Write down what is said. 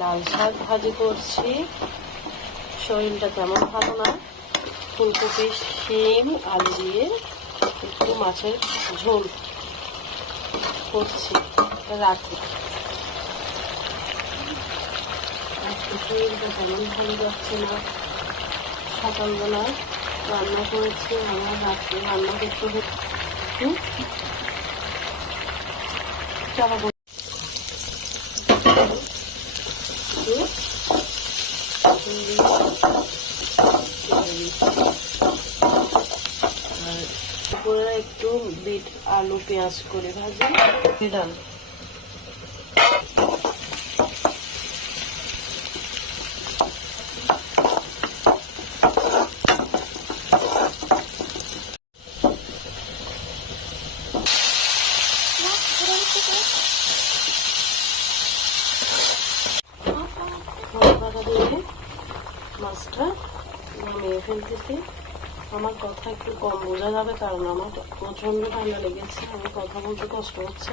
লাল শাক ভাজি করছি। শরীরটা তেমন ভালো না। ফুলকপি, শিম, আলু দিয়ে একটু মাছের ঝোল করছি। রাখি আজকে শরীরটা তেমন ভালো যাচ্ছে না। সকালবেলা রান্না করেছি, আমার রাত্রে রান্না করতে হচ্ছে। চাপা আর উপরে একটু বিট আলু পেঁয়াজ করে ভাজি ডাল। পাতা দিয়ে মাছটা নামিয়ে ফেলতেছি। আমার কথা একটু কম বোঝা যাবে কারণ আমার প্রচন্ড ঠান্ডা লেগেছে, আমার কথা বলতে কষ্ট হচ্ছে।